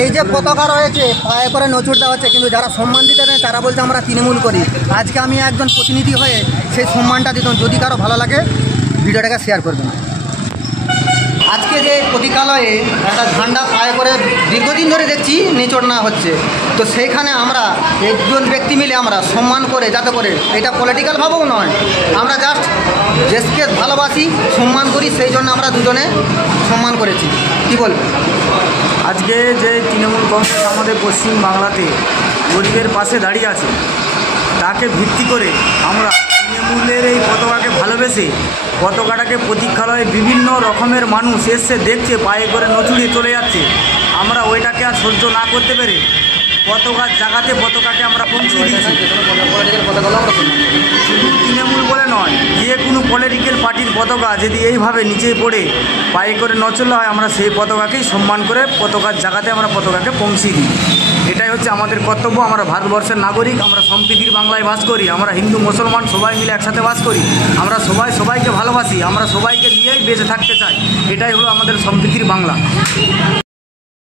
এই যে পতাকা রয়েছে পায়ে করে নজর দেওয়া হচ্ছে, কিন্তু যারা সম্মান দিতে নেই তারা বলছে আমরা তৃণমূল করি। আজকে আমি একজন প্রতিনিধি হয়ে সেই সম্মানটা দিতাম। যদি কারো ভালো লাগে ভিডিওটাকে শেয়ার করবেন। আজকে যে প্রতীকালয়ে একটা ঝান্ডা পায়ে করে দীর্ঘদিন ধরে দেখছি নিচড় না হচ্ছে, তো সেইখানে আমরা একজন ব্যক্তি মিলে আমরা সম্মান করে, যাতে করে এটা পলিটিক্যালভাবেও নয়, আমরা জাস্ট দেশকে ভালোবাসি, সম্মান করি, সেই জন্য আমরা দুজনে সম্মান করেছি। কি বলবো? আজকে যে তৃণমূল কংগ্রেস আমাদের পশ্চিম বাংলাতে গরিবের পাশে দাঁড়িয়ে আছে, তাকে ভিত্তি করে আমরা তৃণমূলের এই পতাকাকে ভালোবেসে পতাকাটাকে প্রতীক্ষালয়ে বিভিন্ন রকমের মানুষ এসে দেখছে, পায়ে করে নচুড়িয়ে চলে যাচ্ছে। আমরা ওইটাকে আর সহ্য না করতে পেরে পতাকার জায়গাতে পতাকাকে আমরা পৌঁছে দিয়েছি। শুধু তৃণমূল বলে নয়, যে কোনো পলিটিক্যাল পার্টির পতাকা যদি এইভাবে নিচে পড়ে পায়ে করে নচলা হয়, আমরা সেই পতাকাকেই সম্মান করে পতাকার জায়গাতে আমরা পতাকাকে পৌঁছে দিই। এটাই হচ্ছে আমাদের কর্তব্য। আমরা ভারতবর্ষের নাগরিক, আমরা সম্প্রীতির বাংলায় বাস করি, আমরা হিন্দু মুসলমান সবাই মিলে একসাথে বাস করি, আমরা সবাই সবাইকে ভালোবাসি, আমরা সবাইকে নিয়েই বেঁচে থাকতে চাই। এটাই হলো আমাদের সম্প্রীতির বাংলা।